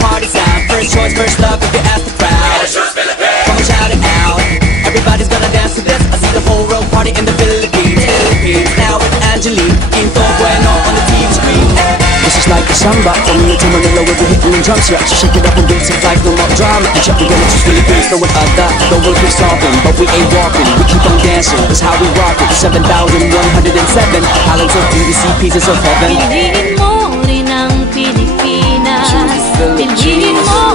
party sound. First choice, first love, if you ask the crowd. Come on, shout it out. Everybody's gonna dance to this. I see the whole world party in the Philippines. Now with Angelique, Quinto Bueno on the TV screen. This is like a samba, from Manila to Manila with the hitting and drums. Yeah, so shake it up and dance it like no more drama. And check the game, it's Philippines, no one other. The world keeps stopping, but we ain't walking. We keep on dancing, that's how we rock it. 7,107 islands of BBC, pieces of heaven. Piliin mo rin ang Pilipinas. Piliin mo